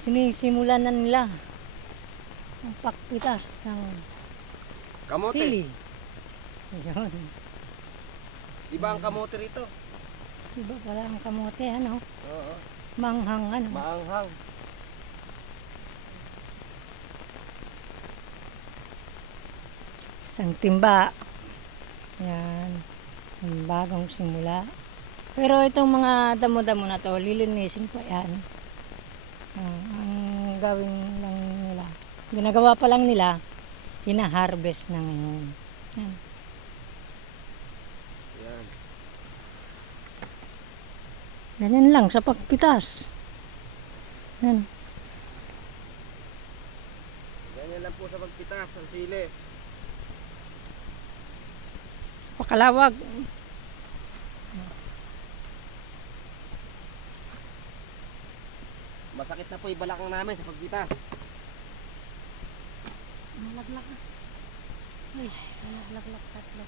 sinisimulan na nila ang pakpitas ng Kamote. sili. Yun. Iba ang kamote rito. Iba pala ang kamote, ano? Oo. Manghang, ano? Maanghang. Isang timba. Yan. Ang bagong simula. Pero itong mga damo-damo na to, lilinisin pa yan. Ah, ang gawin lang nila. Ginagawa pa lang nila, hina-harvest na ngayon. Yan. Yan. Ganyan lang sa pagpitas. Yan. Ganyan lang po sa pagpitas ng sili. Pakalawag. Masakit na po ibalakang namin sa pagpitas. Malaglak. Ay, malaglak tatlo.